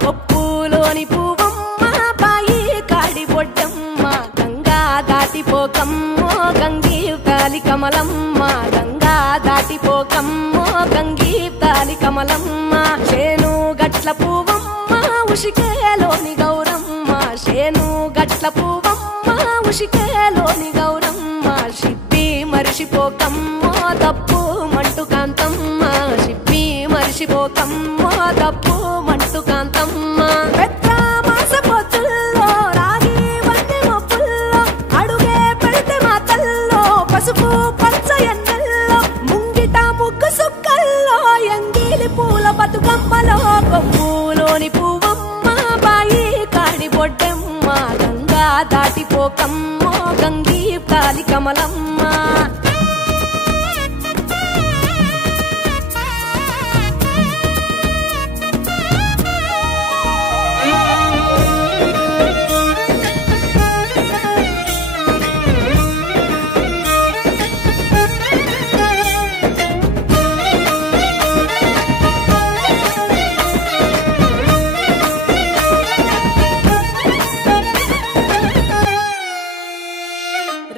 కొప్పులోని పువ్వమ్మ బాయి కాడి బొడ్డమ్మ గంగా దాటిపోకమ్మో గంగీతాలి కమలమ్మ గంగా దాటిపోకమ్మో గంగీతాలి కమలమ్మ చేను గట్ల పువ్వమ్మ ఉషికేలోని గౌరమ్మ చేను గట్ల పువ్వమ్మ ఉషికేలోని గౌరమ్మ షిప్పి మరిషిపోకమ్మో తప్పు మంటు కాంతమ్మ షిప్పి మరిషిపోకమ్మో తప్పు మంటు కాంతమ్మ పెద్ద మాస పొత్తుల్లో రాగి వన్నె మొప్పుల్లో అడుగే పెడితే మాతల్లో పసుపు పచ్చ ఎన్నెల్లో ముంగిట ముగ్గు సుక్కల్లో ఎంగిలి పూల బతుకమ్మలో కొప్పులోని పువ్వమ్మ బాయి కాడి బొడ్డమ్మ గంగా దాటిపోకమ్మో గంగీతాలి కమలమ్మ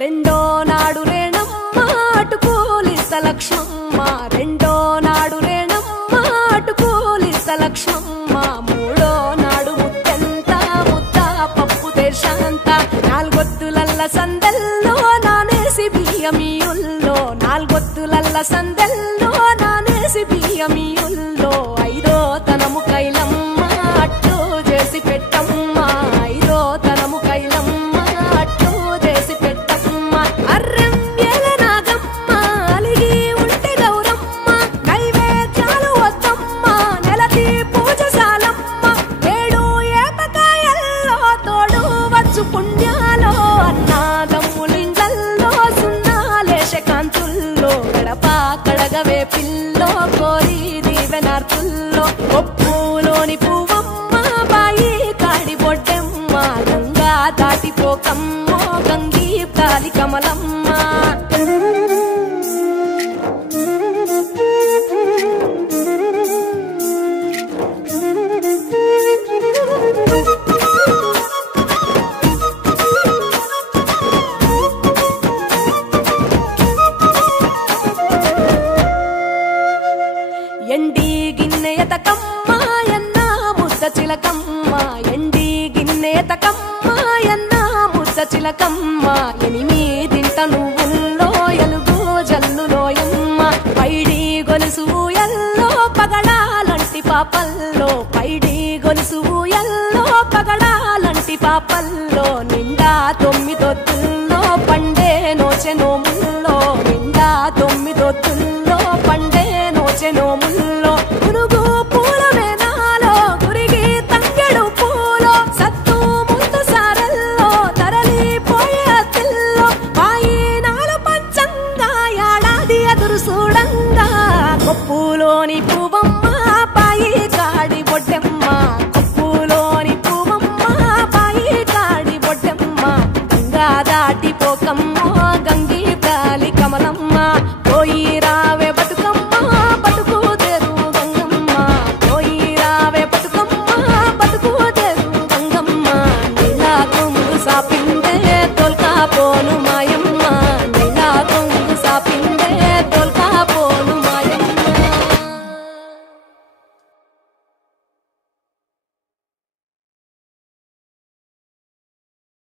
రెండో నాడు రేణమ్మ అటుకూలిస్త లక్ష్మమ్మ రెండో నాడు రేణమ్మ అటుకూలిస్త లక్ష్మమ్మ మూడో నాడు ముత్తెంత ముద్ద పప్పు దేశంత నాలుగొత్తులల్ల సందెల్లో నానేసి బియ్యమియుల్లో నాలుగొత్తులల్ల సందెల్లో నానేసి బియ్యమియుల్లో ఐదో తనము కైలమ్మ అట్టు చేసి పెట్టమ్మ ఐదో తనము కైలమ్మ అట్టు చేసి పెట్టమ్మ అర్రం ఏల నాగమ్మ అలిగి ఉంటే గౌరమ్మ నైవేద్యాలు వద్దమ్మ నెలకి పూజశాలమ్మ ఏడు ఏపకాయల్లో తోడు వచ్చు పుణ్యాలో అన్నాదమ్ములింగల్లో సున్నాలేశ కాంతుల్లో గడప కడగవే పిల్లో కోరి దీవెనార్తుల్లో కొప్పులోని పువ్వమ్మ బాయి కాడి బొడ్డమ్మ గంగా దాటిపోకమ్మో గంగీతాలి కమలమ్మ ఎండి గిన్నెయతకమ్మ ఎన్న ముద్ద చిలకమ్మ ఎండి గిన్నెయతకమ్మ ఎన్న ముద్ద చిలకమ్మ ఎనిమిదింట నువ్వుల్లో ఎలుగు జల్లులోయమ్మ పైడి గొలుసు ఎల్లో పగడాలంటి పాపల్లో పైడి గొలుసు ఎల్లో పగడాలంటి పాపల్లో నిండా తొమ్మిదొత్తుల్లో పండే నోచె నోముల్లో నిండా తొమ్మిదొత్తుల్లో పండే నోచె నోముల్లో పునుగు పూల వేనాలో గురిగి తంగెడు పూలో సత్తు ముందు సారల్లో తరలిపోయే అతిల్లో వాయినాలు పంచంగా ఏడాది ఎదురు చూడంగా కొప్పులోని పువ్వమ్మ బాయి కాడి బొడ్డమ్మ కొప్పులోని పువ్వమ్మ బాయి కాడి బొడ్డమ్మ గంగా దాటిపోకమ్మో గంగీతాలి కమలమ్మ